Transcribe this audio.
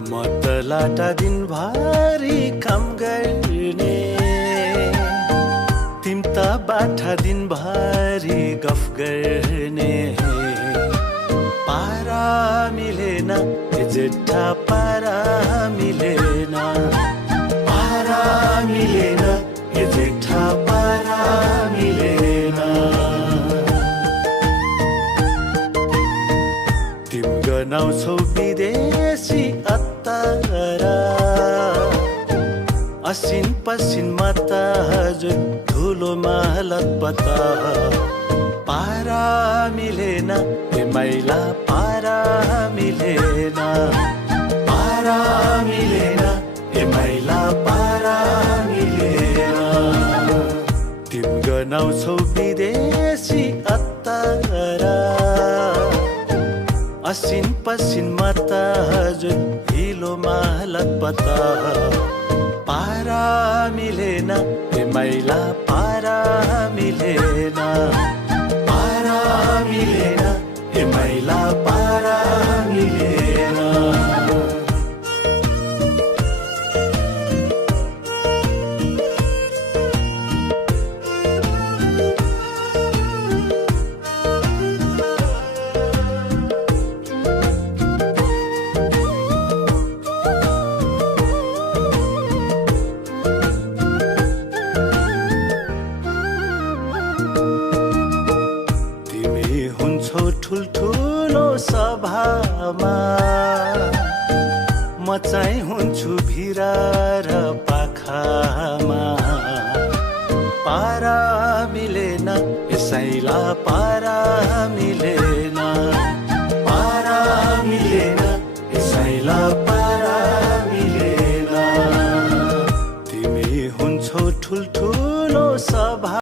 म त लाटा दिनभरि काम गर्ने, तिम त बाठा दिनभरि गफ गर्ने। पारा मिलेन ए जेठा पारा मिलेन, पारा मिलेन ए जेठा पारा मिलेन। तिम गनाउँछौ विदेशी अत्तरा, असिन पसिनमा त हजुर धुलोमा लतपत। पारा मिलेन ए मैला पारा मिलेन, पारा मिलेन ए मैला पारा मिलेन। तिम गनाउँछौ विदेशी अत्तरा, असिन पसिनमा त हजुर हिलोमा लतपत। पारा मिलेन ए मैला पारा मिलेन, पारा मिलेन ए मैला पारा मिलेन। ठुल्ठुलो सभामा म चाहिँ हुन्छु भिरा र पाखामा। पारा मिलेन यसैला पारा मिलेन, पारा मिलेन यसैला पारा मिलेन। तिमी हुन्छौ ठुल्ठुलो